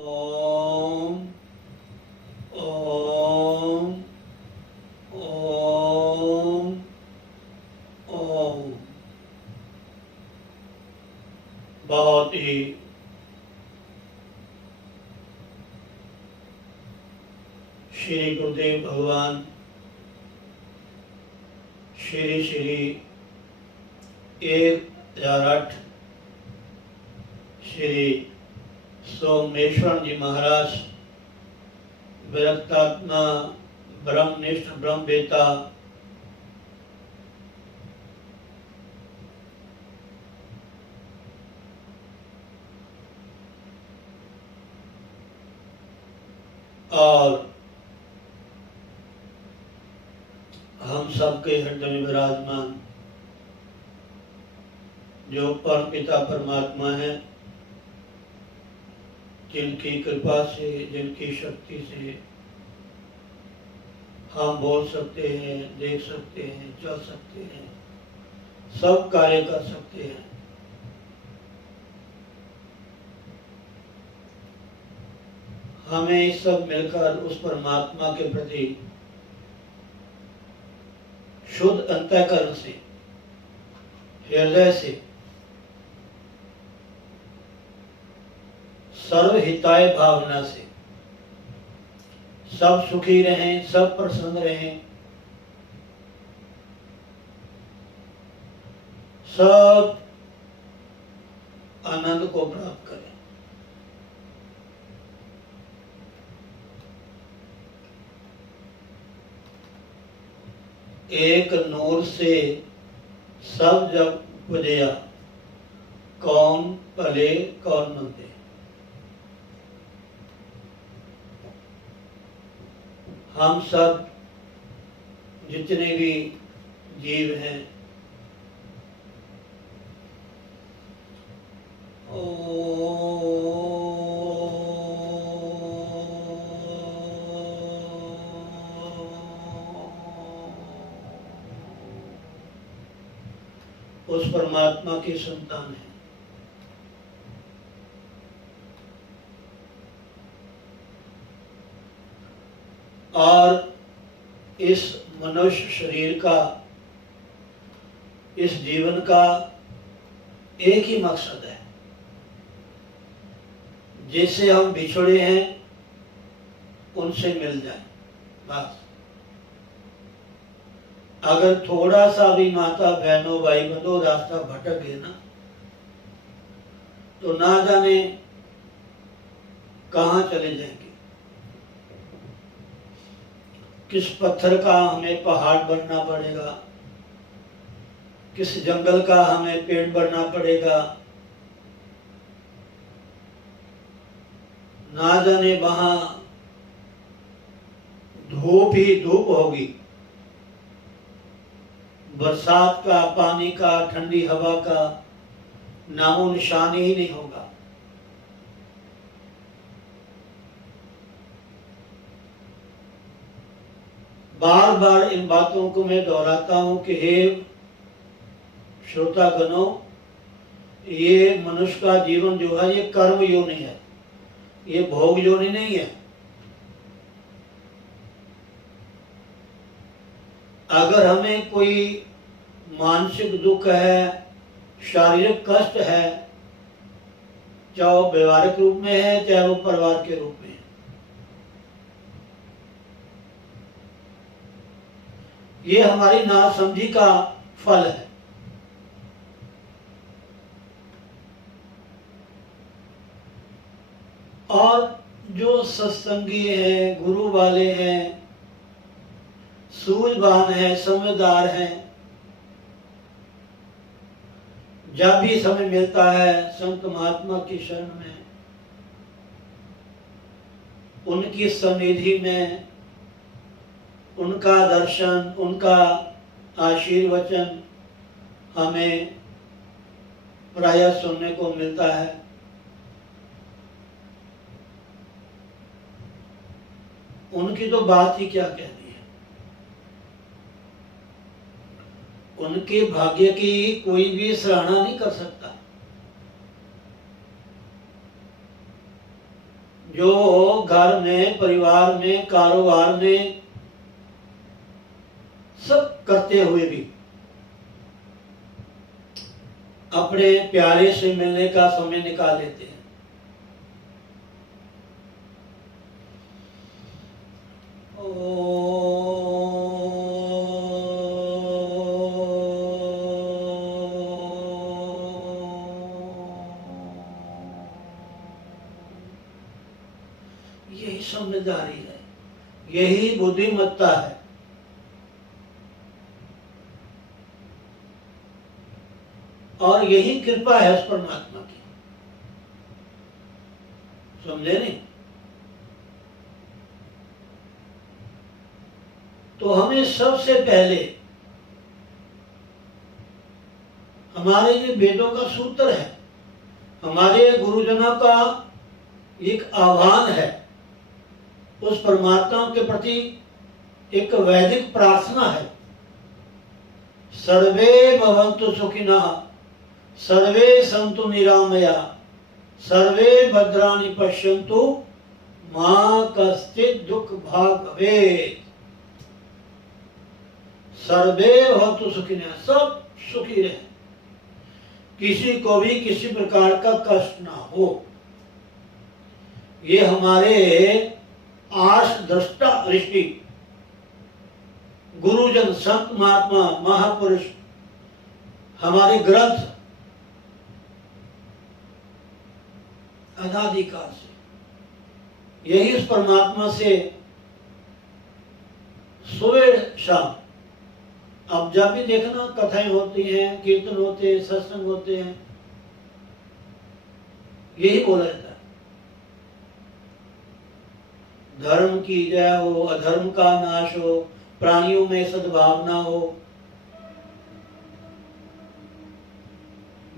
ओम ओम ओम ओम। बहुत ही श्री गुरुदेव भगवान श्री श्री 1008 श्री सोमेश्वर जी महाराज विरक्तात्मा ब्रह्मनिष्ठ ब्रह्मवेता और हम सबके हृदय में विराजमान जो परम पिता परमात्मा है, जिनकी कृपा से, जिनकी शक्ति से हम बोल सकते हैं, देख सकते हैं, चल सकते हैं, सब कार्य कर सकते हैं। हमें सब मिलकर उस परमात्मा के प्रति शुद्ध अंतःकरण से, हृदय से सर्वहिताय भावना से सब सुखी रहें, सब प्रसन्न रहें, सब आनंद को प्राप्त करें। एक नूर से सब जब उपजया, कौन पले कौन मंदे। हम सब जितने भी जीव हैं, उस परमात्मा की संतान है। और इस मनुष्य शरीर का, इस जीवन का एक ही मकसद है, जिससे हम बिछड़े हैं उनसे मिल जाए, बस। अगर थोड़ा सा भी माता बहनों भाई बंधुओं रास्ता भटक गए ना, तो ना जाने कहां चले जाएंगे। किस पत्थर का हमें पहाड़ बनना पड़ेगा, किस जंगल का हमें पेड़ बनना पड़ेगा, ना जाने वहां धूप ही धूप होगी, बरसात का पानी का, ठंडी हवा का नामो निशान ही नहीं होगा। बार बार इन बातों को मैं दोहराता हूं कि हे श्रोतागणों, ये मनुष्य का जीवन जो है ये कर्म योनि है, ये भोग योनि नहीं है। अगर हमें कोई मानसिक दुख है, शारीरिक कष्ट है, चाहे वो व्यवहारिक रूप में है, चाहे वो परिवार के रूप में है, ये हमारी नासमझी का फल है। और जो सत्संगी हैं, गुरु वाले हैं, सूझवान हैं, समझदार हैं, जब भी समय मिलता है संत महात्मा की शरण में, उनकी सन्निधि में, उनका दर्शन, उनका आशीर्वचन हमें प्रायः सुनने को मिलता है। उनकी तो बात ही क्या कहनी है, उनके भाग्य की कोई भी सराहना नहीं कर सकता। जो घर में, परिवार में, कारोबार में सब करते हुए भी अपने प्यारे से मिलने का समय निकाल लेते हैं। यही समझदारी है, यही बुद्धिमत्ता है। और यही कृपा है उस परमात्मा की। समझे नहीं? तो हमें सबसे पहले हमारे ये वेदों का सूत्र है, हमारे गुरुजनों का एक आह्वान है, उस परमात्मा के प्रति एक वैदिक प्रार्थना है। सर्वे भवन्तु सुखिनः, सर्वे सन्तु निरामया, सर्वे भद्राणि पश्यन्तु, मा कश्चित् दुःख भाग् भवेत्। सर्वे भवन्तु सुखिनः, सब सुखी रहे, किसी को भी किसी प्रकार का कष्ट ना हो। ये हमारे आर्ष दृष्टा ऋषि, गुरुजन, संत महात्मा, महापुरुष, हमारे ग्रंथ अनादिकाल से यही उस परमात्मा से सुबह शाम, अब जब भी देखना कथाएं होती हैं, कीर्तन होते हैं, सत्संग होते हैं, यही बोला जाता है, धर्म की जय हो, अधर्म का नाश हो, प्राणियों में सद्भावना हो,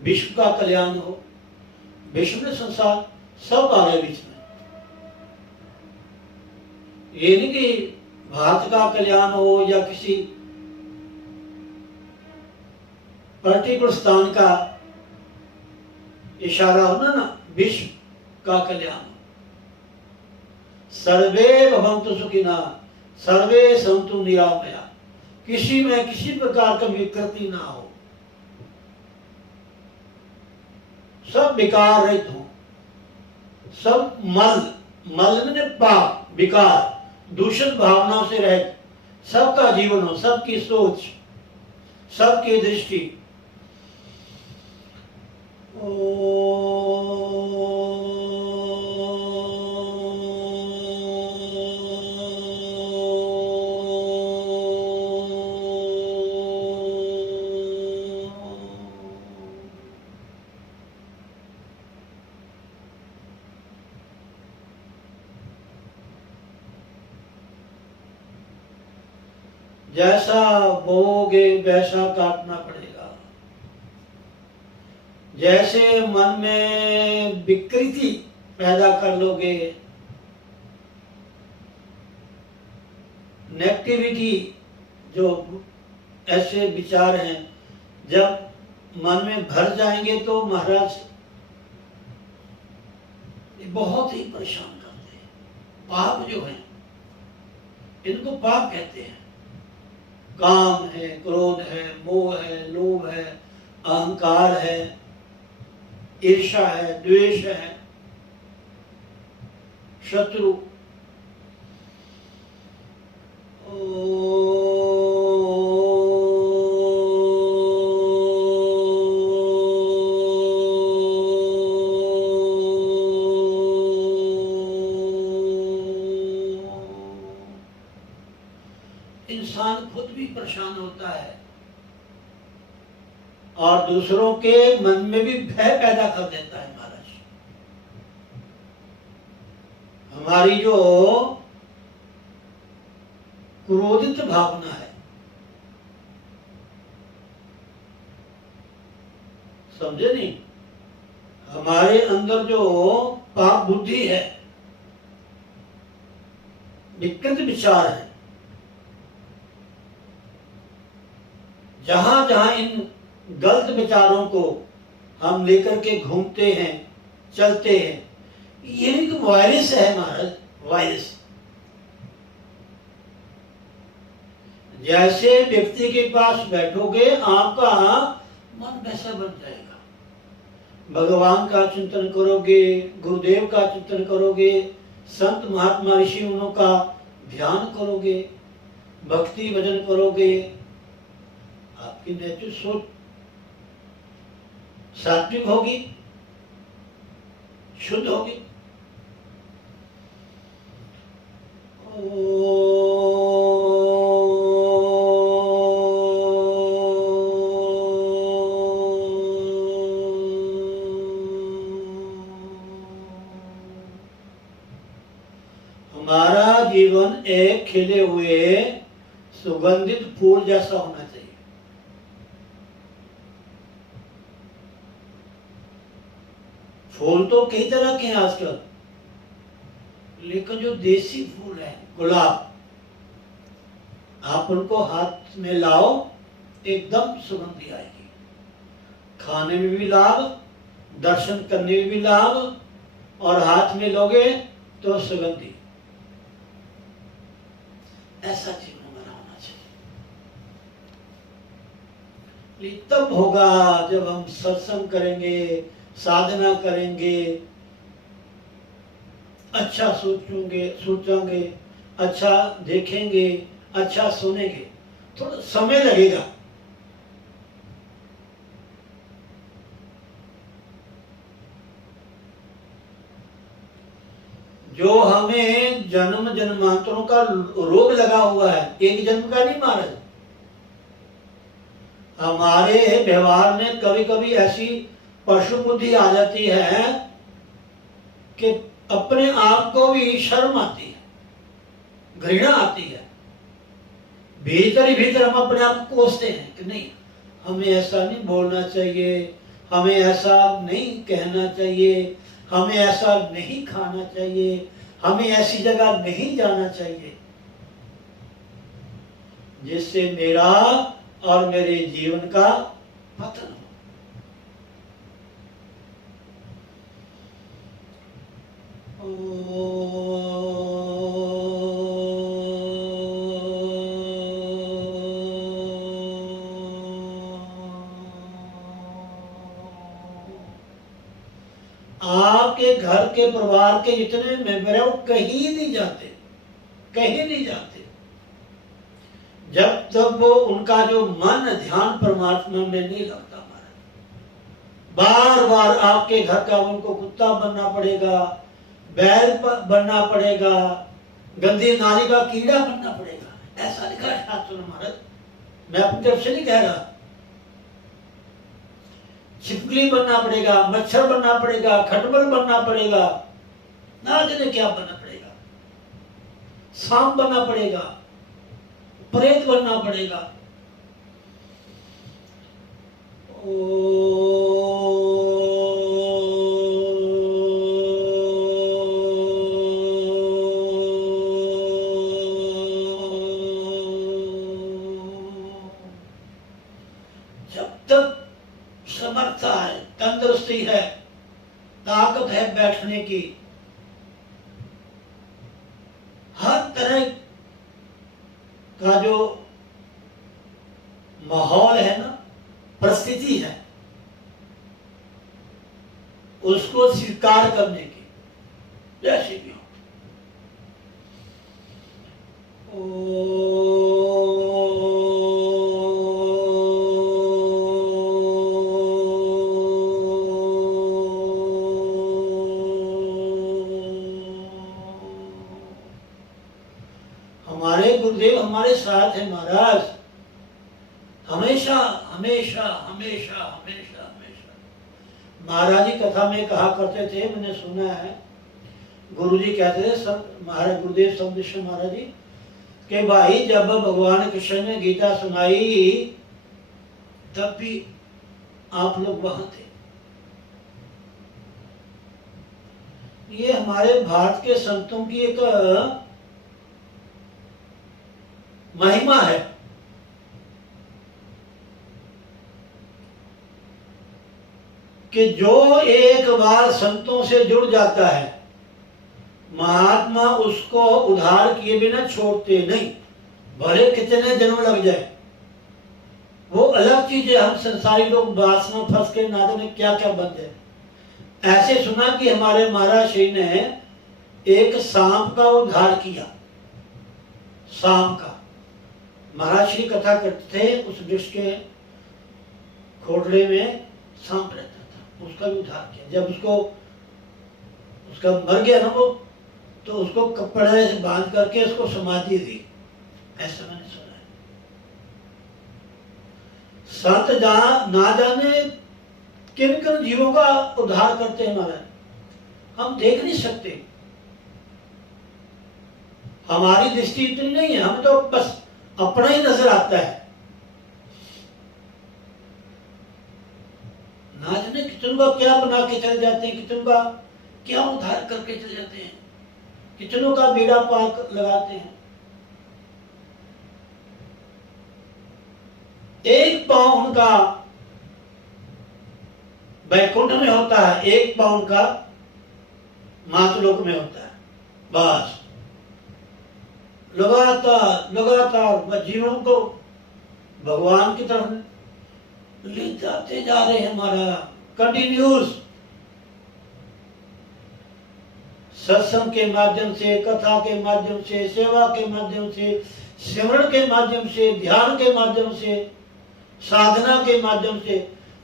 विश्व का कल्याण हो। विश्व में संसार सब आ गए बीच में। ये नहीं कि भारत का कल्याण हो या किसी पर्टिकुलर स्थान का इशारा होना ना, विश्व का कल्याण। सर्वे भवन्तु सुखिनः, सर्वे सन्तु निरामया, किसी में किसी प्रकार का विकृति ना हो, सब विकार रहित हो, सब मल में पाप, विकार, दूषित भावनाओं से रहित सबका जीवन हो, सबकी सोच, सबकी दृष्टि। जैसा बोओगे वैसा काटना पड़ेगा। जैसे मन में विकृति पैदा कर लोगे, नेगेटिविटी, जो ऐसे विचार हैं जब मन में भर जाएंगे तो महाराज ये बहुत ही परेशान करते हैं। पाप जो है, इनको पाप कहते हैं। काम है, क्रोध है, मोह है, लोभ है, अहंकार है, ईर्ष्या है, द्वेष है, शत्रु। इंसान खुद भी परेशान होता है और दूसरों के मन में भी भय पैदा कर देता है। महाराज, हमारी जो क्रोधित भावना है, समझे नहीं, हमारे अंदर जो पाप बुद्धि है, विकृत विचार है, जहां जहां इन गलत विचारों को हम लेकर के घूमते हैं, चलते हैं, ये नहीं कि वायरस है महाराज, वायरस। जैसे व्यक्ति के पास बैठोगे आपका मन वैसा बन जाएगा। भगवान का चिंतन करोगे, गुरुदेव का चिंतन करोगे, संत महात्मा ऋषि मुनों का ध्यान करोगे, भक्ति भजन करोगे, आपकी नेचर सोच सात्विक होगी, शुद्ध होगी। हमारा जीवन एक खिले हुए सुगंधित फूल जैसा होना चाहिए। फूल तो कई तरह के हैं आजकल, लेकिन जो देसी फूल है गुलाब, आप उनको हाथ में लाओ एकदम सुगंधी आएगी। खाने में भी लाभ, दर्शन करने में भी लाभ, और हाथ में लोगे तो सुगंधी। ऐसा जीवन हमारा होना चाहिए। तब होगा जब हम सत्संग करेंगे, साधना करेंगे, अच्छा सोचेंगे, अच्छा देखेंगे, अच्छा सुनेंगे। थोड़ा समय लगेगा। जो हमें जन्म जन्मांतरों का रोग लगा हुआ है, एक जन्म का नहीं महाराज। हमारे व्यवहार में कभी कभी ऐसी पशु बुद्धि आ जाती है कि अपने आप को भी शर्म आती है, घृणा आती है। भीतर ही भीतर हम अपने आप को कोसते हैं कि नहीं, हमें ऐसा नहीं बोलना चाहिए, हमें ऐसा नहीं कहना चाहिए, हमें ऐसा नहीं खाना चाहिए, हमें ऐसी जगह नहीं जाना चाहिए, जिससे मेरा और मेरे जीवन का पतन हो। आपके घर के परिवार के जितने मेंबर हैं वो कहीं नहीं जाते, कहीं नहीं जाते जब तक वो उनका जो मन ध्यान परमात्मा में नहीं लगता। बार बार आपके घर का उनको कुत्ता बनना पड़ेगा, बैल बनना पड़ेगा, गंदी नाली का कीड़ा बनना पड़ेगा। ऐसा लिखा है शास्त्र में महाराज, मैं अपनी तरफ से नहीं कह रहा। छिपकली बनना पड़ेगा, मच्छर बनना पड़ेगा, खटमल बनना पड़ेगा, ना जाने क्या बनना पड़ेगा, सांप बनना पड़ेगा, प्रेत बनना पड़ेगा। जब तक समर्था है, तंदुरुस्ती है, ताकत है बैठने की, हर तरह का जो माहौल है ना, परिस्थिति है, उसको स्वीकार करने की, जैसे भी हो। हमारे गुरुदेव हमारे साथ है महाराज, हमेशा हमेशा हमेशा हमेशा हमेशा। महाराज जी कथा में कहा करते थे, मैंने सुना है, गुरु जी कहते थे, सब महाराज गुरुदेव सदृश्य महाराज जी कि भाई जब भगवान कृष्ण ने गीता सुनाई तब भी आप लोग वहां थे। ये हमारे भारत के संतों की एक महिमा है। कि जो एक बार संतों से जुड़ जाता है महात्मा उसको उद्धार किए बिना छोड़ते नहीं, भले कितने जन्म लग जाए। वो अलग चीज है, हम संसारी लोग वासना फंस के ना जाने क्या क्या बन जाए। ऐसे सुना कि हमारे महाराज श्री ने एक सांप का उद्धार किया। सांप का महाराज श्री कथा करते थे, उस वृक्ष के खोटड़े में सांप रहता था, उसका भी उद्धार किया। जब उसको उसका मर गया ना वो, तो उसको कपड़े से बांध करके उसको समाधि दी, ऐसा मैंने सुना है। संत ना जाने किन किन जीवों का उद्धार करते हैं महाराज, हम देख नहीं सकते, हमारी दृष्टि इतनी नहीं है, हमें तो बस अपना ही नजर आता है। ना जाने कितनों का क्या बना के चले जाते हैं, कितनों का क्या उद्धार करके चले जाते हैं, कितनों का बेड़ा पार लगाते हैं। एक पांव उनका वैकुंठ में होता है, एक पांव उनका मातलोक में होता है। बस लगातार लगातार जीवों को भगवान की तरफ ले जाते जा रहे हैं हमारा, कंटिन्यूस। सत्संग के माध्यम से, कथा के माध्यम से, सेवा के माध्यम से, सिमरण के माध्यम से, ध्यान के माध्यम से, साधना के माध्यम से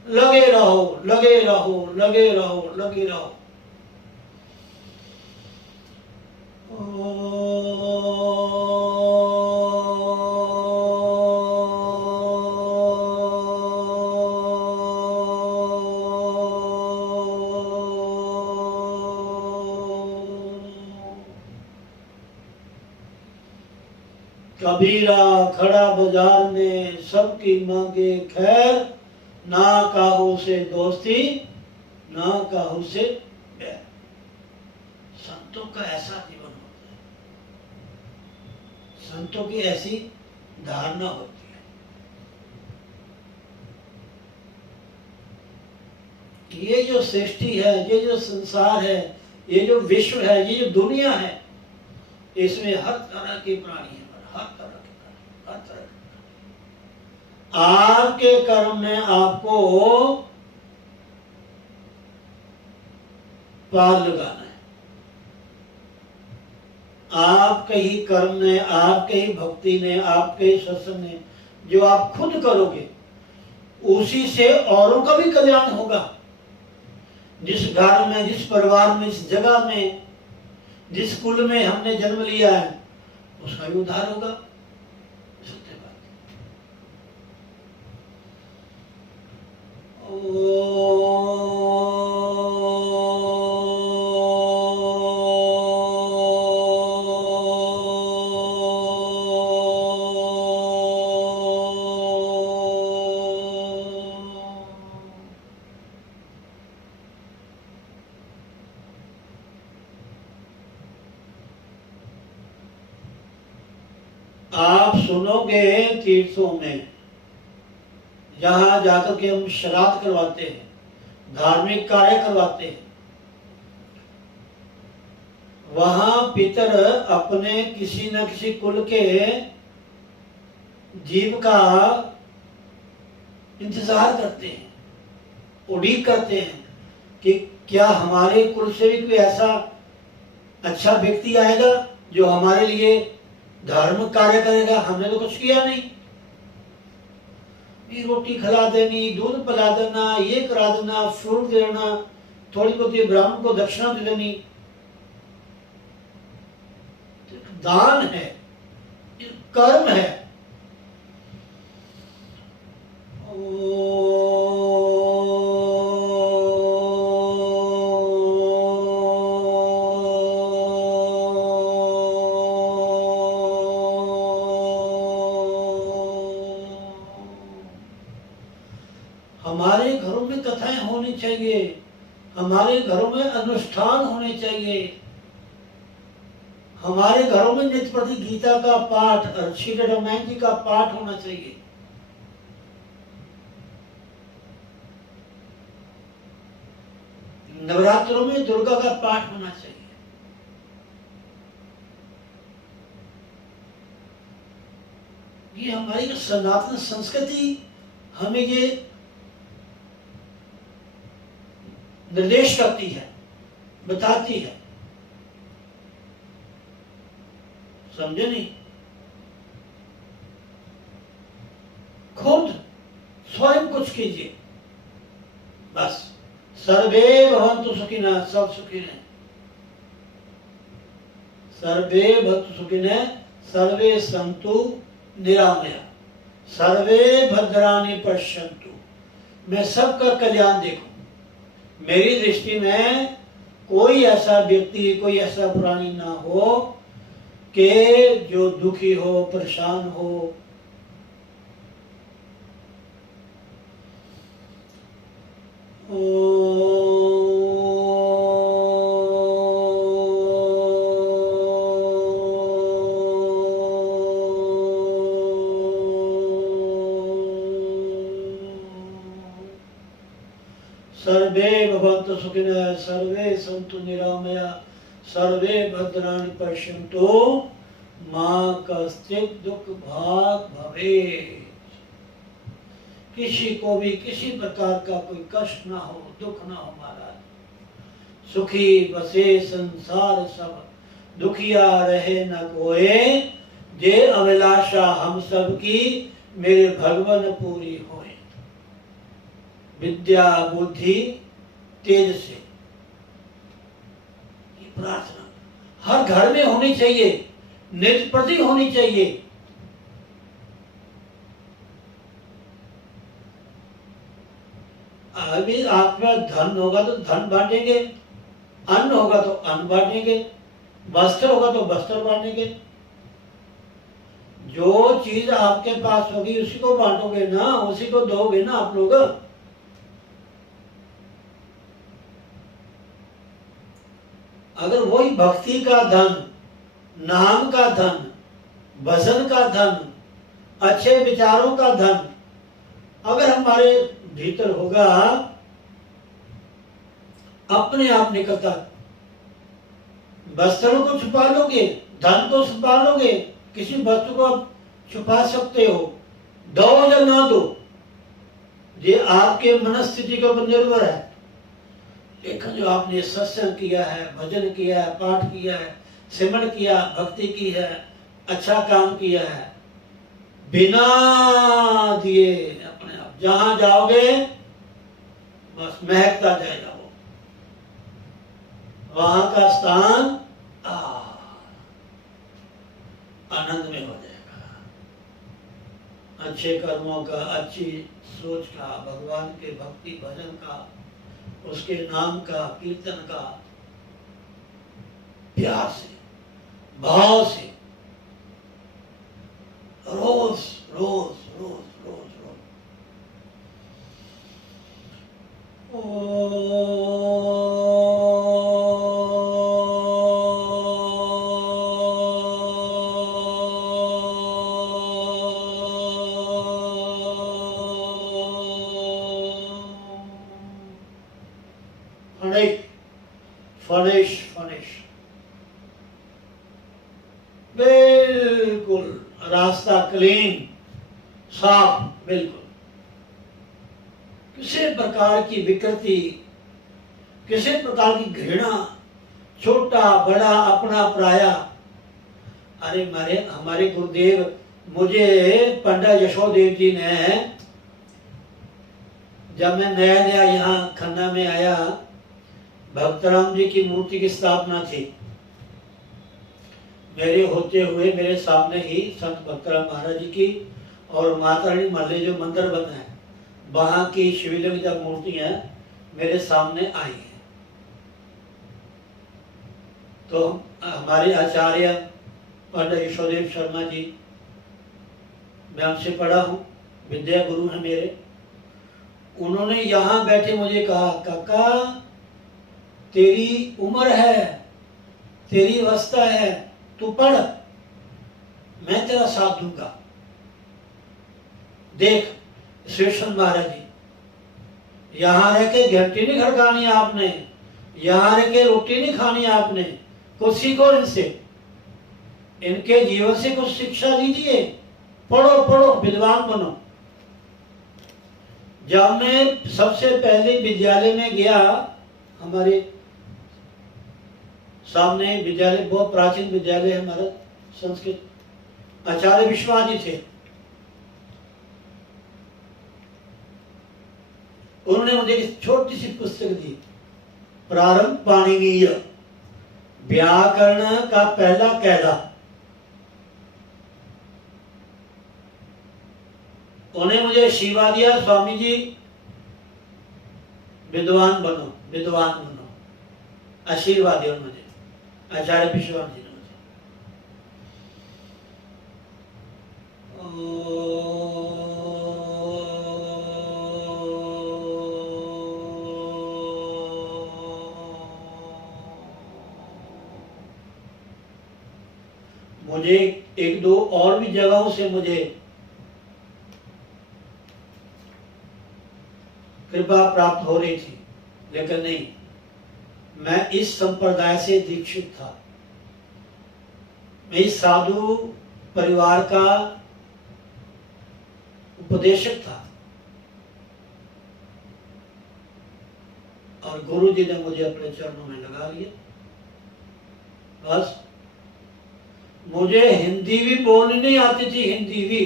लगे रहो लगे रहो लगे रहो लगे रहो। कबीरा खड़ा बाजार में सबकी मांगे खैर, ना काहू से दोस्ती ना काहू से बैर। संतों का ऐसा जीवन होता है, संतों की ऐसी धारणा होती है। ये जो सृष्टि है, ये जो संसार है, ये जो विश्व है, ये जो दुनिया है, इसमें हर तरह के प्राणी है, हर तरह के प्राणी, हर तरह के। आपके कर्म ने आपको पार लगाना है। आपके ही कर्म ने, आपके ही भक्ति ने, आपके ही सत्संग ने, जो आप खुद करोगे उसी से औरों का भी कल्याण होगा। जिस घर में, जिस परिवार में, जिस जगह में, जिस कुल में हमने जन्म लिया है, उसका भी उद्धार होगा। सत्य बात। आप सुनोगे तीर्थों में, जहां जाकर के हम श्राद्ध करवाते हैं, धार्मिक कार्य करवाते हैं, वहां पितर अपने किसी न किसी कुल के जीव का इंतजार करते हैं, उड़ीक करते हैं कि क्या हमारे कुल से भी कोई ऐसा अच्छा व्यक्ति आएगा जो हमारे लिए धार्मिक कार्य करेगा। हमने तो कुछ किया नहीं, ये रोटी खिला देनी, दूध पिला देना, ये करा देना, फ्रूट दे देना, थोड़ी बहुत ये ब्राह्मण को दक्षिणा दे देनी, दान है, ये कर्म है। हमारे घरों में कथाएं होनी चाहिए, हमारे घरों में अनुष्ठान होने चाहिए, हमारे घरों में नित्य प्रति गीता का पाठ और श्री रामायण जी का पाठ होना चाहिए। नवरात्रों में दुर्गा का पाठ होना चाहिए। ये हमारी जो सनातन संस्कृति हमें ये निर्देश करती है, बताती है। समझे नहीं? खुद स्वयं कुछ कीजिए बस। सर्वे भवन्तु सुखिनः, सब सुखी रहें। सर्वे भवन्तु सुखिनः, सर्वे सन्तु निरामया, सर्वे भद्राणि पश्यन्तु। मैं सबका कल्याण देखूं। मेरी दृष्टि में कोई ऐसा व्यक्ति, कोई ऐसा प्राणी ना हो कि जो दुखी हो, परेशान हो। सर्वे भवन्तु सुखिनः, सर्वे सन्तु निरामया, सर्वे भद्राणि पश्यन्तु, मा कश्चित् दुःख भाग् भवेत्। किसी को भी किसी प्रकार का कोई कष्ट ना हो, दुख ना हो महाराज। सुखी बसे संसार सब, दुखिया रहे न कोए, जे अभिलाषा हम सब की, मेरे भगवन पूरी होए। विद्या बुद्धि तेज से, ये प्रार्थना हर घर में होनी चाहिए, निज प्रति होनी चाहिए। अभी आप में धन होगा तो धन बांटेंगे, अन्न होगा तो अन्न बांटेंगे, वस्त्र होगा तो वस्त्र बांटेंगे। जो चीज आपके पास होगी उसी को बांटोगे ना, उसी को दोगे ना आप लोग। अगर वही भक्ति का धन, नाम का धन, भजन का धन, अच्छे विचारों का धन अगर हमारे भीतर होगा, अपने आप निकलता। वस्त्रों को छुपा लोगे, धन को छुपा लोगे, किसी वस्तु को आप छुपा सकते हो, दो या ना दो, ये आपके मनस्थिति के ऊपर निर्भर है। लेकिन जो आपने सत्संग किया है, भजन किया है, पाठ किया है, सिमरन किया, भक्ति की है, अच्छा काम किया है, बिना दिए अपने आप जहां जाओगे बस महकता जाएगा वो, वहां का स्थान आनंद में हो जाएगा। अच्छे कर्मों का, अच्छी सोच का, भगवान के भक्ति भजन का, उसके नाम का, कीर्तन का, प्यार से, भाव से, रोज रोज रोज रोज रोज। फनिश फनिश बिल्कुल रास्ता क्लीन, साफ, बिल्कुल किसी प्रकार की विकृति, किसी प्रकार की घृणा, छोटा बड़ा अपना पराया। अरे हमारे गुरुदेव, मुझे पंडित यशोदेव जी ने, जब मैं नया नया यहाँ खन्ना में आया, भक्तराम जी की मूर्ति की स्थापना थी। मेरे होते हुए मेरे सामने ही संत भक्तराम महाराज जी की और माता रानी महल जो मंदिर बना है, वहां की शिवलिंग जब मूर्तियां मेरे सामने आई है, तो हमारे आचार्य पंडित यशोदेव शर्मा जी, मैं उनसे पढ़ा हूँ, विद्या गुरु हैं मेरे। उन्होंने यहाँ बैठे मुझे कहा, काका तेरी उम्र है, तेरी अवस्था है, तू पढ़, मैं तेरा साथ दूंगा। देख श्रीशन महाराज जी, यहाँ रह के घंटी नहीं खड़कानी आपने, यहाँ रह के रोटी नहीं खानी आपने, कुछ सीखो इनसे, इनके जीवन से कुछ शिक्षा लीजिए। पढ़ो पढ़ो, विद्वान बनो। जब मैं सबसे पहले विद्यालय में गया, हमारे सामने विद्यालय, बहुत प्राचीन विद्यालय है हमारा संस्कृत, आचार्य विश्वनाथ जी थे। उन्होंने मुझे एक छोटी सी पुस्तक दी, प्रारंभ पाणिनीय, व्याकरण का पहला कायदा। उन्हें मुझे शिवा दिया, स्वामी जी विद्वान बनो, विद्वान बनो, आशीर्वाद दिया मुझे आचार्य विश्वनाथ जी ने मुझे एक दो और भी जगहों से मुझे कृपा प्राप्त हो रही थी, लेकिन नहीं, मैं इस संप्रदाय से दीक्षित था। मैं इस साधु परिवार का उपदेशक था और गुरु जी ने मुझे अपने चरणों में लगा लिया। बस मुझे हिंदी भी बोलनी नहीं आती थी, हिंदी भी।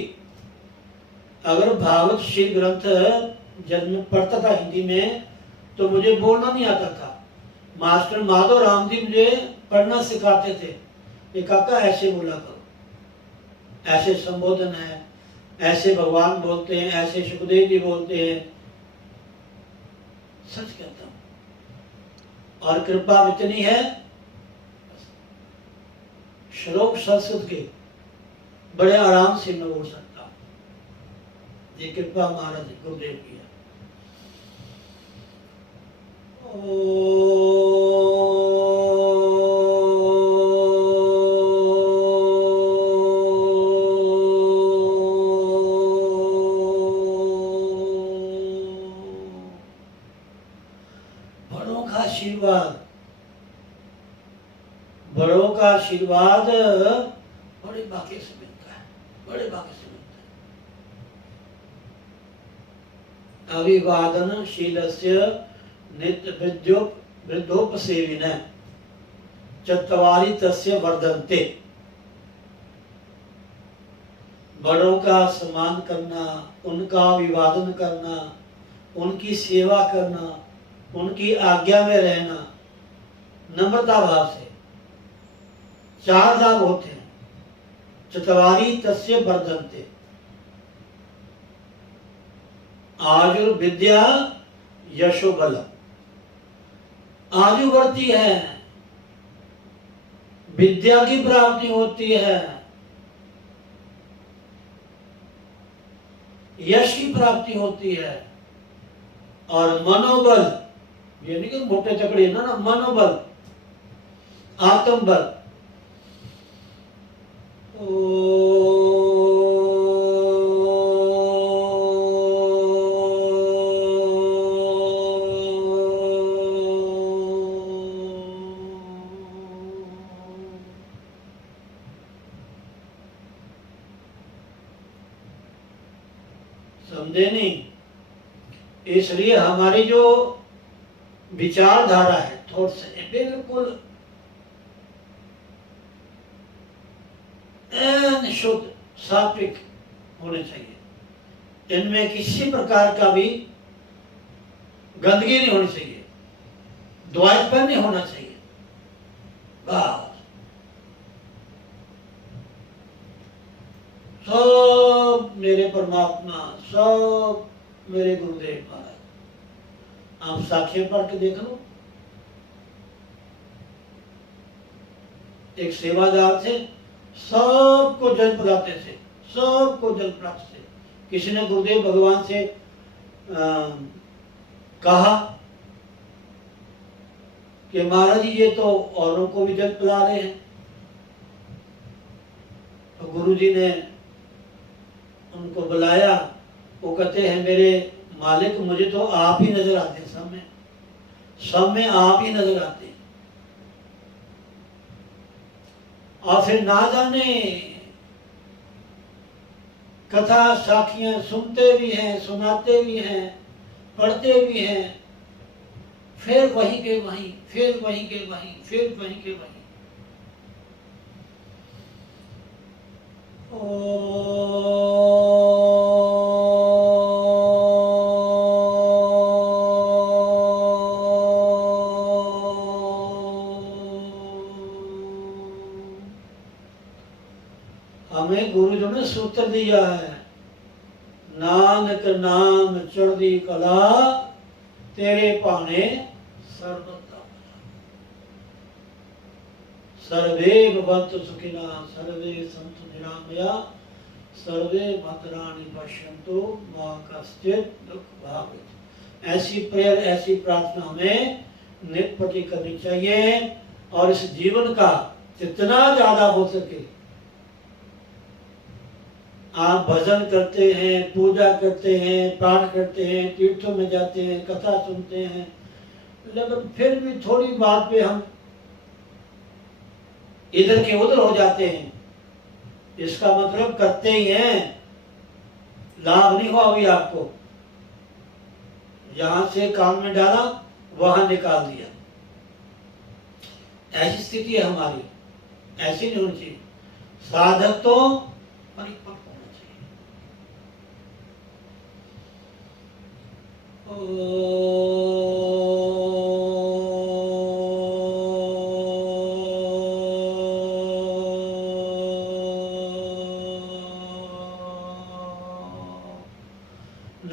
अगर भागवत श्री ग्रंथ जब मैं पढ़ता था हिंदी में तो मुझे बोलना नहीं आता था। मास्टर माधव राम जी मुझे पढ़ना सिखाते थे, ये काका ऐसे बोला करो, ऐसे संबोधन है, ऐसे भगवान बोलते हैं, ऐसे सुखदेव जी बोलते हैं। सच कहता हूं, और कृपा इतनी है, श्लोक संस्कृत के बड़े आराम से मैं बोल सकता हूं। ये कृपा महाराज गुरुदेव की है। बड़ों का आशीर्वाद, बड़ों का आशीर्वाद बड़े भाग्य से मिलता है, बड़े भाग्य से मिलता है। अभिवादनशीलस्य नित्य वृद्धोपसेविन चत्वारि तस्य वर्धन्ते। बड़ों का सम्मान करना, उनका अभिवादन करना, उनकी सेवा करना, उनकी आज्ञा में रहना नम्रता भाव से, 4 लाभ होते हैं। चत्वारि तस्य वर्धन्ते, आयुर्विद्या यशो बल, आयु बढ़ती है, विद्या की प्राप्ति होती है, यश की प्राप्ति होती है, और मनोबल, ये नहीं कि मोटे तकड़े ना, मनोबल, आत्मबल। समझे नहीं? इसलिए हमारी जो विचारधारा है, थॉट्स है, बिल्कुल शुद्ध सात्विक होने चाहिए। इनमें किसी प्रकार का भी गंदगी नहीं होनी चाहिए, द्वैतपन नहीं होना चाहिए। बस सब मेरे परमात्मा, सब मेरे गुरुदेव महाराज। आप साखियां पढ़ के देख लो। एक सेवादार थे, सबको जल पिलाते थे, सबको जल पिलाते थे। किसी ने गुरुदेव भगवान से कहा कि महाराज ये तो औरों को भी जल पिला रहे हैं। तो गुरु जी ने उनको बुलाया। वो कहते हैं मेरे मालिक, मुझे तो आप ही नजर आते हैं, सब में आप ही नजर आते हैं। और फिर ना जाने कथा साखियां सुनते भी हैं, सुनाते भी हैं, पढ़ते भी हैं, फिर वहीं के वहीं, फिर वहीं के वहीं, फिर वहीं के वहीं। हमें गुरुजों ने सूत्र दिया है, नानक नाम चढ़दी कला, तेरे पाने सर्वदा भला। सर्वे भवन्तु सुखिनः, सर्वे सन्तु निरामया, सर्वे भद्राणि पश्यन्तु मा कश्चित् दुःख भाग्। ऐसी प्रेयर, ऐसी प्रार्थना हमें नित्य प्रति करनी चाहिए। और इस जीवन का जितना ज्यादा हो सके, आप भजन करते हैं, पूजा करते हैं, पाठ करते हैं, तीर्थों में जाते हैं, कथा सुनते हैं, लेकिन फिर भी थोड़ी बात पे हम इधर के उधर हो जाते हैं, इसका मतलब करते ही हैं, लाभ नहीं हुआ अभी आपको। यहां से कान में डाला, वहां निकाल दिया, ऐसी स्थिति है हमारी। ऐसी नहीं होनी चाहिए। साधक तो परिपक्व होना चाहिए।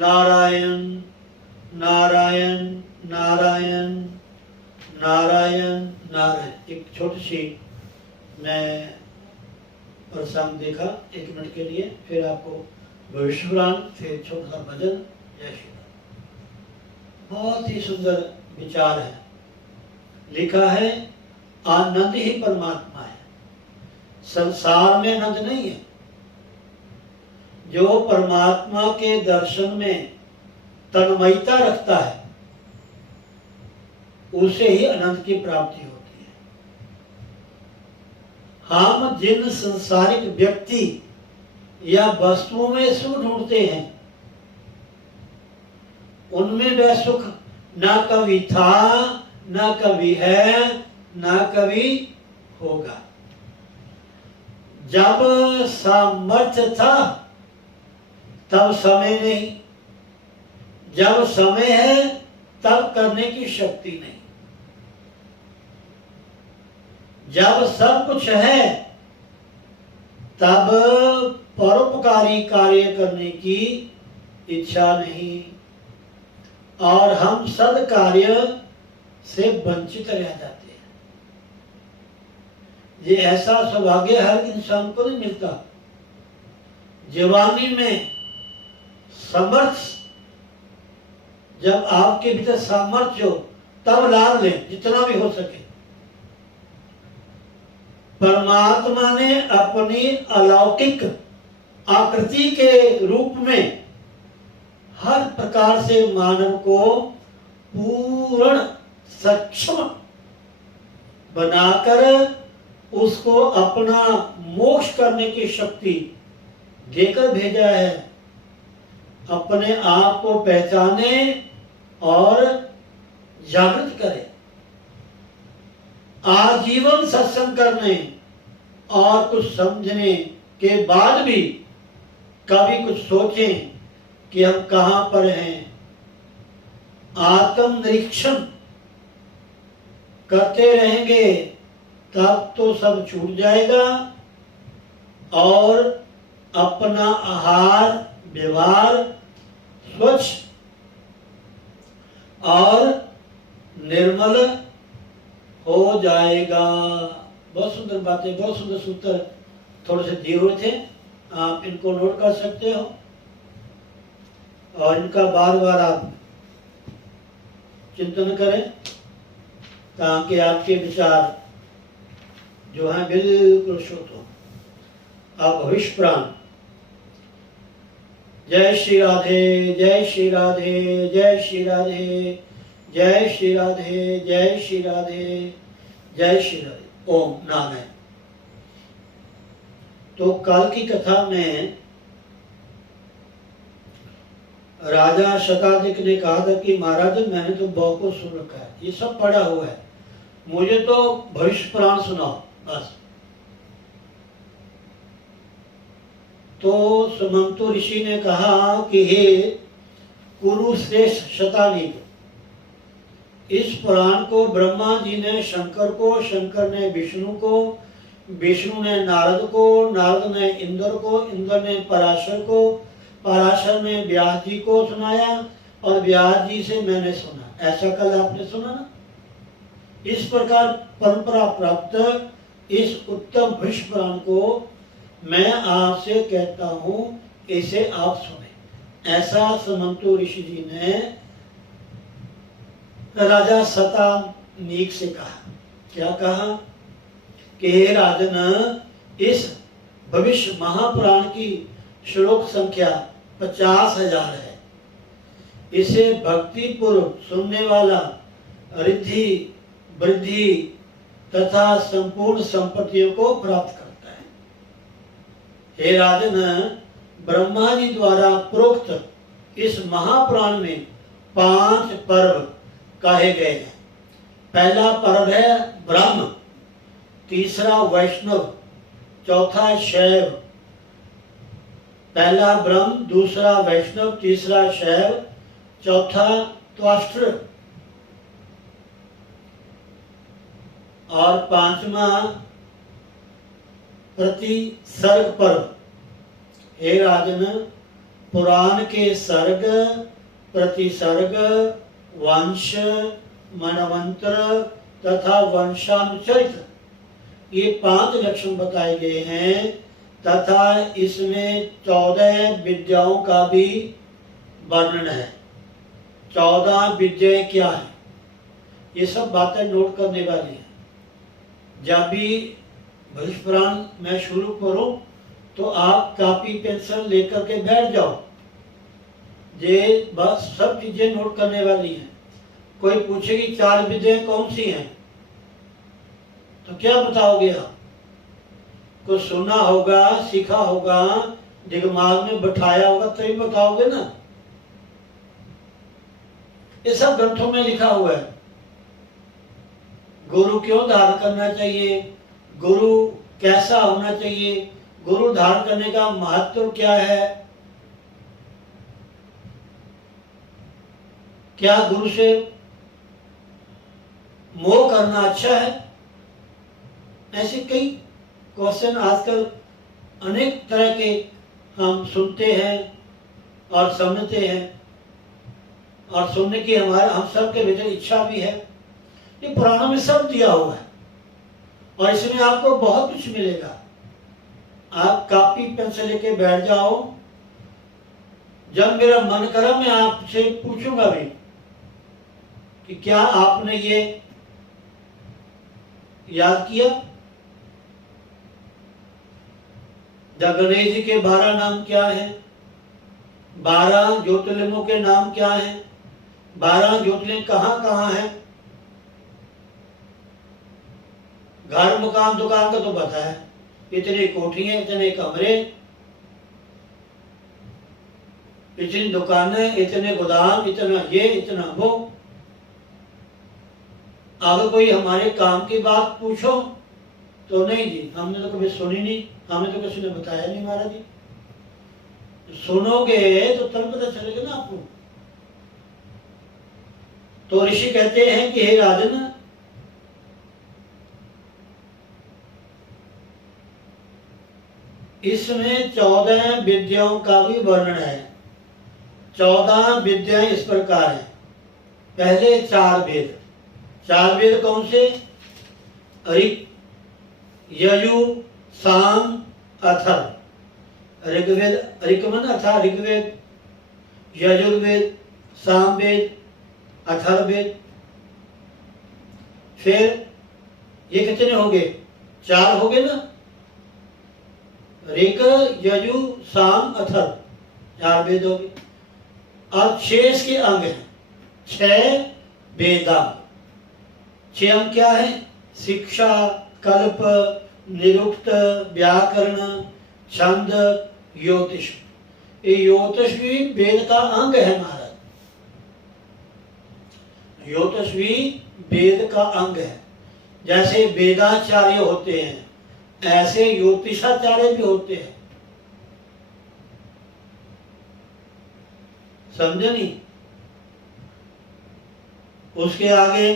नारायण नारायण नारायण नारायण नारायण। एक छोटी सी मैं प्रसंग देखा 1 मिनट के लिए, फिर आपको भविष्य पुराण, फिर छोटा सा भजन। जय श्री राम। बहुत ही सुंदर विचार है। लिखा है, आनंद ही परमात्मा है, संसार में आनंद नहीं है। जो परमात्मा के दर्शन में तन्मयता रखता है, उसे ही अनंत की प्राप्ति होती है। हम जिन संसारिक व्यक्ति या वस्तुओं में सुख ढूंढते हैं, उनमें वह सुख ना कभी था, ना कभी है, ना कभी होगा। जब सामर्थ्य था तब समय नहीं, जब समय है तब करने की शक्ति नहीं। जब सब कुछ है तब परोपकारी कार्य करने की इच्छा नहीं, और हम सद कार्य से वंचित रह जाते हैं। ये ऐसा सौभाग्य हर इंसान को नहीं मिलता। जवानी में समर्थ, जब आपके भीतर सामर्थ्य हो तब लाभ लें, जितना भी हो सके। परमात्मा ने अपनी अलौकिक आकृति के रूप में हर प्रकार से मानव को पूर्ण सक्षम बनाकर उसको अपना मोक्ष करने की शक्ति देकर भेजा है। अपने आप को पहचाने और जागृत करे। आजीवन सत्संग करने और कुछ समझने के बाद भी कभी कुछ सोचें कि हम कहां पर हैं। आत्म निरीक्षण करते रहेंगे तब तो सब छूट जाएगा, और अपना आहार व्यवहार स्वच्छ और निर्मल हो जाएगा। बहुत सुंदर बातें, बहुत सुंदर सूत्र थोड़े से दिए हुए थे, आप इनको नोट कर सकते हो और इनका बार बार आप चिंतन करें, ताकि आपके विचार जो है बिल्कुल शुद्ध हो। आप भविष्य प्राण। जय श्री राधे, जय श्री राधे, जय श्री राधे, जय श्री राधे, जय श्री राधे, जय श्री राधे। ओम नारायण। तो कल की कथा में राजा शताधिक ने कहा था कि महाराज मैंने तो बहुत कुछ सुन रखा है, ये सब पढ़ा हुआ है, मुझे तो भविष्य पुराण सुनाओ बस। तो सुमंतु ऋषि ने कहा कि हे कुरुश्रेष्ठ शतानीक, इस पुराण को ब्रह्मा जी ने शंकर को, शंकर ने विष्णु को, विष्णु ने नारद को, नारद ने इंद्र को, इंद्र ने पराशर को, पराशर ने व्यास जी को सुनाया और व्यास जी से मैंने सुना। ऐसा कल आपने सुना ना। इस प्रकार परंपरा प्राप्त इस उत्तम भविष्य पुराण को मैं आपसे कहता हूं, इसे आप सुने। ऐसा सुमंतु ऋषि जी ने राजा शतानीक से कहा। क्या कहा कि हे राजन, इस भविष्य महापुराण की श्लोक संख्या 50,000 है। इसे भक्ति पूर्व सुनने वाला रिद्धि वृद्धि तथा संपूर्ण संपत्तियों को प्राप्त करता है। हे राजन, ब्रह्मा जी द्वारा प्रोक्त इस महापुराण में 5 पर्व कहे गए हैं। पहला पर्व है ब्रह्म, तीसरा वैष्णव, चौथा शैव। पहला ब्रह्म, दूसरा वैष्णव, तीसरा शैव, चौथा त्वाष्ट्र और 5वां प्रति सर्ग पर्व। हे राजन, पुराण के सर्ग, प्रतिसर्ग, वंश, मनवंतर तथा वंशानुचरित, ये 5 लक्षण बताए गए हैं तथा इसमें 14 विद्याओं का भी वर्णन है। 14 विद्याएं क्या है, ये सब बातें नोट करने वाली हैं। जब भी भविष्य पुराण मैं शुरू करूं तो आप कॉपी पेंसिल लेकर के बैठ जाओ, ये बस सब चीजें नोट करने वाली हैं। कोई पूछेगी 4 विद्याएं कौन सी हैं, तो क्या बताओगे आप? कुछ सुना होगा, सीखा होगा, दिमाग में बैठाया होगा तभी बताओगे ना। ये सब ग्रंथों में लिखा हुआ है। गुरु क्यों धारण करना चाहिए, गुरु कैसा होना चाहिए, गुरु धारण करने का महत्व क्या है, क्या गुरु से मोह करना अच्छा है। ऐसे कई क्वेश्चन आजकल अनेक तरह के हम सुनते हैं और समझते हैं, और सुनने की हम सब के भीतर इच्छा भी है। ये पुराणों में सब दिया हुआ है और इसमें आपको बहुत कुछ मिलेगा। आप कॉपी पेंसिल लेके बैठ जाओ, जब मेरा मन करा मैं आपसे पूछूंगा भी कि क्या आपने ये याद किया। गणेश जी के 12 नाम क्या है, 12 ज्योतिर्लिंगों के नाम क्या है, 12 ज्योतिर्लिंग कहाँ कहाँ है। घर मकान दुकान का तो पता है, इतनी कोठियां, इतने कमरे, इतनी दुकानें, इतने गोदाम, इतना ये इतना वो। अगर कोई हमारे काम की बात पूछो तो नहीं जी, हमने तो कभी सुनी नहीं, हमें तो किसी ने बताया नहीं महाराज जी। सुनोगे तो तब पता चलेगा ना आपको। तो ऋषि कहते हैं कि हे राजन, इसमें 14 विद्याओं का भी वर्णन है। 14 विद्याएं इस प्रकार हैं। पहले 4 वेद। 4 वेद कौन से? ऋग, यजु, साम, अथर्व। ऋग्वेद, ऋक्मन अथा ऋग्वेद, यजुर्वेद, सामवेद, अथर्ववेद। फिर ये कितने हो गए? 4 हो गए ना। ऋग, यजु, साम, अथर्व, 4 वेद हो गए। अब 6 इसके अंग हैं। 6 वेदांग। 6 अंग क्या है? शिक्षा, कल्प, निरुक्त, व्याकरण, छंद, ज्योतिष। ये योतस्वी वेद का अंग है महाराज। योतस्वी वेद का अंग है। जैसे वेदाचार्य होते हैं ऐसे ज्योतिषाचार्य भी होते हैं। समझे नहीं? उसके आगे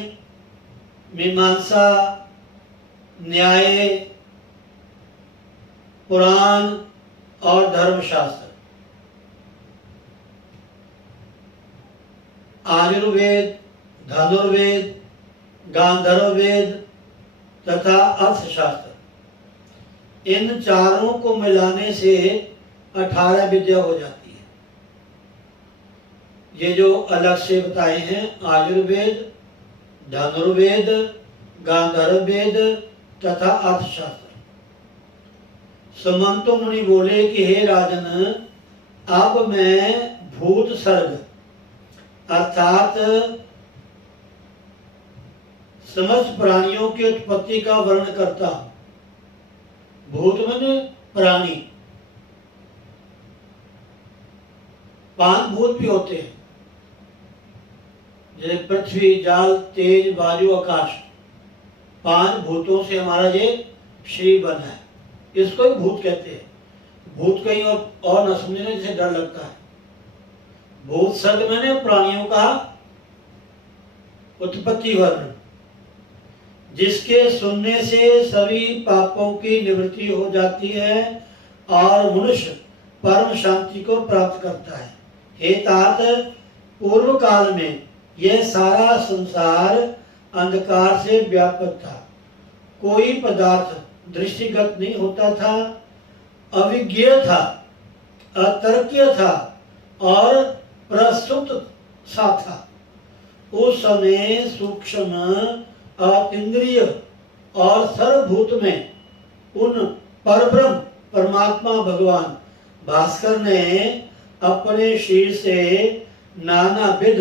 मीमांसा, न्याय, पुराण और धर्मशास्त्र, आयुर्वेद, धनुर्वेद, गांधर्ववेद तथा अर्थशास्त्र, इन चारों को मिलाने से 18 विद्या हो जाती है। ये जो अलग से बताए हैं आयुर्वेद, धनुर्वेद, गांधर्ववेद तथा अर्थशास्त्र। समंतो मुनि बोले कि हे राजन, अब मैं भूत सर्ग अर्थात समस्त प्राणियों की उत्पत्ति का वर्णन करता हूं। भूत माने प्राणी, 5 भूत भी होते हैं जैसे पृथ्वी, जल, तेज, वायु, आकाश। 5 भूतों से हमारा ये शरीर बना है। इसको ही भूत कहते हैं। भूत कहीं और न समझने जैसे डर लगता है। भूत शब्द मैंने प्राणियों का उत्पत्ति वर्णन, जिसके सुनने से सभी पापों की निवृत्ति हो जाती है और मनुष्य परम शांति को प्राप्त करता है। हे तात, पूर्व काल में यह सारा संसार अंधकार से व्यापक था। कोई पदार्थ दृष्टिगत नहीं होता था, अविज्ञ था, अतर्क्य था और प्रस्तुत सा था। उस समय सूक्ष्म, अतीन्द्रिय और सर्वभूत में उन परब्रह्म परमात्मा भगवान भास्कर ने अपने शरीर से नानाविध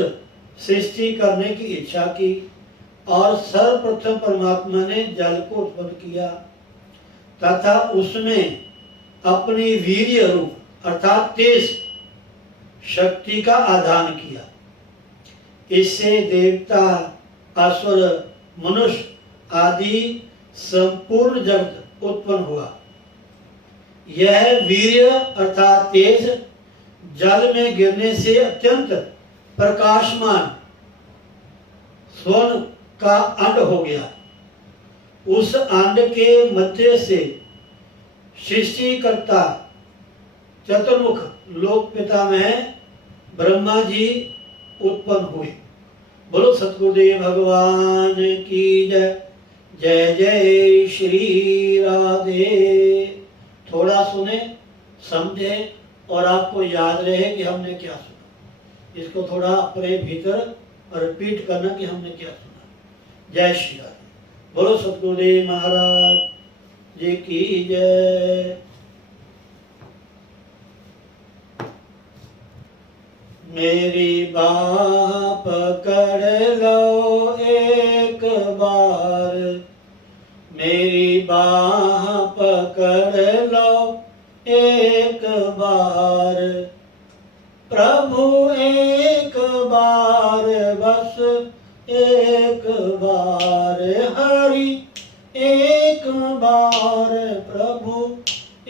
सृष्टि करने की इच्छा की और सर्वप्रथम परमात्मा ने जल को उत्पन्न किया तथा उसमें अपनी वीर्य रूप अर्थात तेज शक्ति का आधान किया। इससे देवता, असुर, मनुष्य आदि संपूर्ण जगत उत्पन्न हुआ। यह वीर्य अर्थात तेज जल में गिरने से अत्यंत प्रकाशमान स्वर्ण का अंड हो गया। उस अंड के मध्य से सृष्टिकर्ता चतुर्मुख लोक पितामह ब्रह्मा जी उत्पन्न हुए। बोलो सतगुरुदेव भगवान की जय। जय जय श्री राधे। थोड़ा सुने, समझे और आपको याद रहे कि हमने क्या सुना। इसको थोड़ा अपने भीतर रिपीट करना कि हमने क्या सुना। जय श्री राधे। बोलो सतगुरुदेव महाराज जी की जय। मेरी बाह पकड़ लो एक बार, मेरी बाह पकड़ लो एक बार, प्रभु एक बार, बस एक बार, हरि एक बार, प्रभु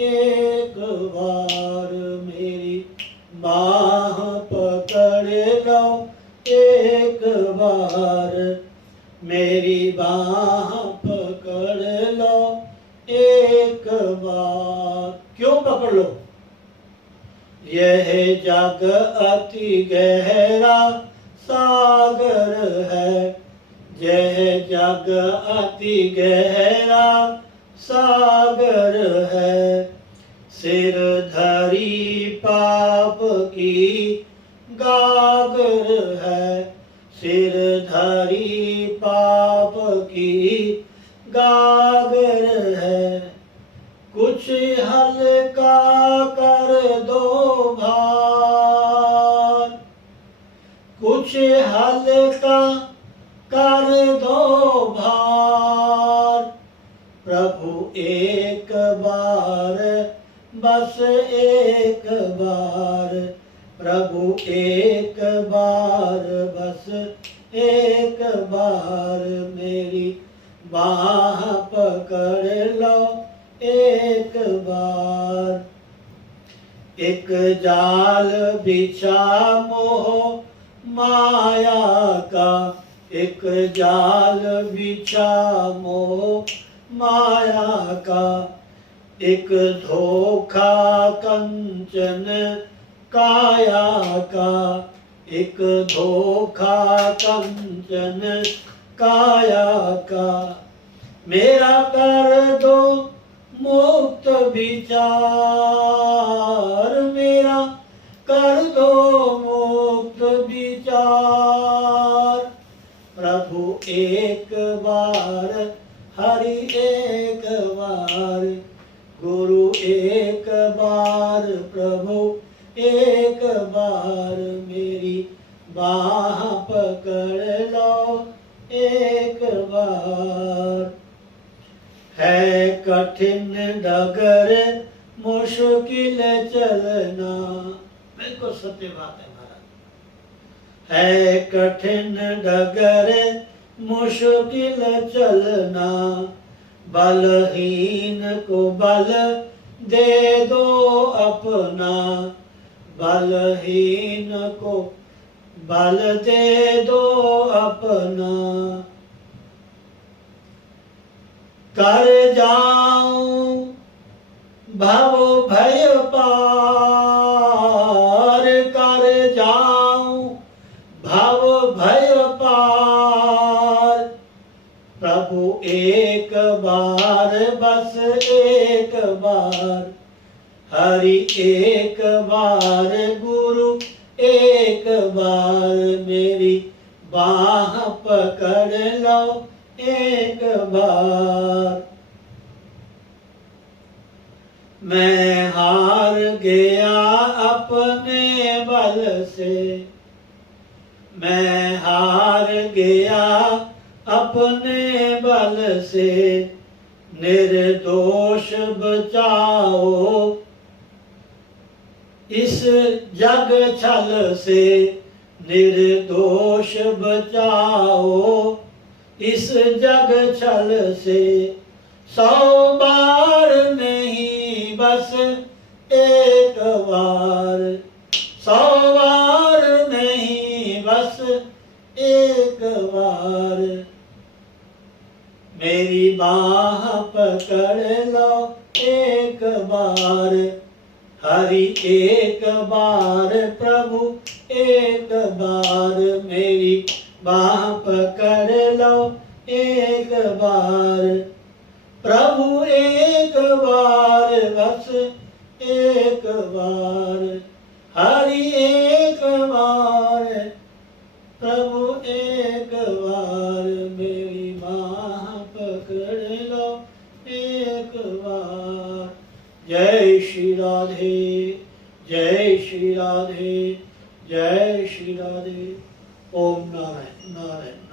एक बार, मेरी बाह पकड़ लो एक बार, मेरी बाह पकड़ लो एक बार। क्यों पकड़ लो? यह जग अति गहरा सागर है, यह जग अति गहरा सागर है, सिर धरी पाप की गागर है, सिर धरी पाप की गागर है, कुछ हल्का कर दो भार, कुछ हल्का कर दो भार, प्रभु एक बार बस एक बार, प्रभु एक बार, बस एक बार मेरी बाह पकड़ लो एक बार। एक जाल बिछा मोह माया का, एक जाल बिछा मोह माया का, एक धोखा कंचन काया का, एक धोखा कंचन काया का। मेरा कर दो मुक्त विचार, मेरा कर दो मुक्त विचार। प्रभु एक बार, हरि एक बार, गुरु एक बार, प्रभु एक बार मेरी बाह पकड़ लो एक बार। है कठिन डगर मुश्किल चलना, बिल्कुल सत्य बात है महाराज। है कठिन डगर मुश्किल चलना, बलहीन को बल दे दो अपना, बलहीन को बल दे दो अपना। कर जाऊं भव भय पार, कर जाऊं भव भय पार। प्रभु एक बार, बस एक बार, हरि एक बार, गुरु एक बार मेरी बाह पकड़ लो एक बार। मैं हार गया अपने बल से, मैं हार गया अपने बल से, निर्दोष बचाओ इस जग छल से, निर्दोष बचाओ इस जग छल से। 100 बार नहीं बस एक बार, 100 बार नहीं बस एक बार मेरी बाह पकड़ लो एक बार। हरि एक बार, प्रभु एक बार मेरी बाह पकड़ लो एक बार। प्रभु एक बार, बस एक बार, हरि एक बार, प्रभु एक बार मेरी बाह पकड़ लो एक बार। जय श्री राधे, जय श्री राधे, जय श्री राधे। ओम नारायण नारायण।